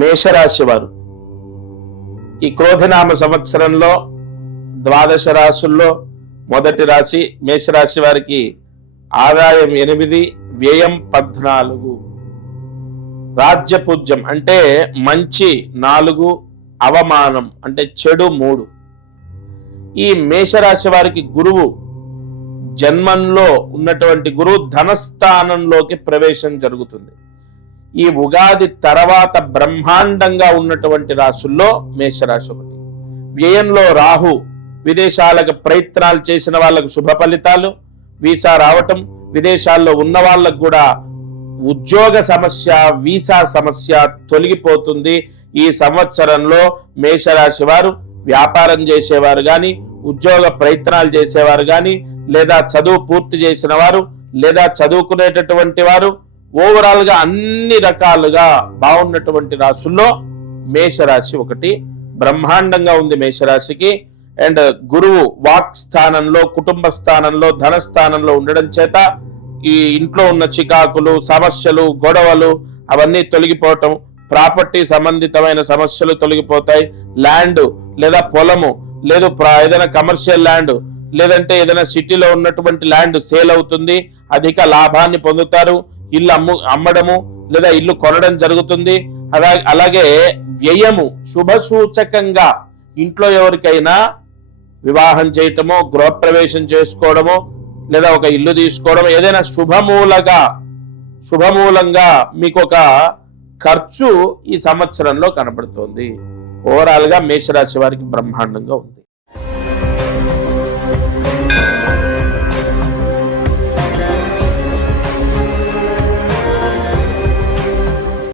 మేషరాశి వారు ఈ క్రోధనామ సంవత్సరంలో ద్వాదశ రాశుల్లో మొదటి రాశి మేషరాశి వారికి ఆదాయం 8, వ్యయం 14, రాజ్యపూజ్యం అంటే మంచి 4, అవమానం అంటే చెడు 3. ఈ మేషరాశి వారికి గురువు జన్మంలో ఉన్నటువంటి గురువు ధనస్థానంలోకి ప్రవేశం జరుగుతుంది. ఈ ఉగాది తర్వాత బ్రహ్మాండంగా ఉన్నటువంటి రాశుల్లో మేషరాశి ఒకటి. వ్యయంలో రాహు, విదేశాలకు ప్రయత్నాలు చేసిన వాళ్ళకు శుభ ఫలితాలు, వీసా రావటం, విదేశాల్లో ఉన్న వాళ్ళకు కూడా ఉద్యోగ సమస్య, వీసా సమస్య తొలగిపోతుంది. ఈ సంవత్సరంలో మేషరాశి వారు వ్యాపారం చేసేవారు కానీ, ఉద్యోగ ప్రయత్నాలు చేసేవారు కానీ, లేదా చదువు పూర్తి చేసిన వారు, లేదా చదువుకునేటటువంటి వారు, ఓవరాల్ గా అన్ని రకాలుగా బాగున్నటువంటి రాశుల్లో మేషరాశి ఒకటి. బ్రహ్మాండంగా ఉంది మేషరాశికి. అండ్ గురువు వాక్ స్థానంలో, కుటుంబ స్థానంలో, ధన స్థానంలో ఉండడం చేత ఈ ఇంట్లో ఉన్న చికాకులు, సమస్యలు, గొడవలు అవన్నీ తొలగిపోవటం, ప్రాపర్టీ సంబంధితమైన సమస్యలు తొలగిపోతాయి. ల్యాండ్ లేదా పొలము, లేదు ఏదైనా కమర్షియల్ ల్యాండ్, లేదంటే ఏదైనా సిటీలో ఉన్నటువంటి ల్యాండ్ సేల్ అవుతుంది, అధిక లాభాన్ని పొందుతారు. ఇల్లు అమ్మడము లేదా ఇల్లు కొనడం జరుగుతుంది. అలాగే వ్యయము శుభ సూచకంగా ఇంట్లో ఎవరికైనా వివాహం చేయటమో, గృహప్రవేశం చేసుకోవడమో, లేదా ఒక ఇల్లు తీసుకోవడం, ఏదైనా శుభమూలంగా మీకు ఒక ఖర్చు ఈ సంవత్సరంలో కనబడుతోంది. ఓవరాల్ గా మేషరాశి వారికి బ్రహ్మాండంగా ఉంది.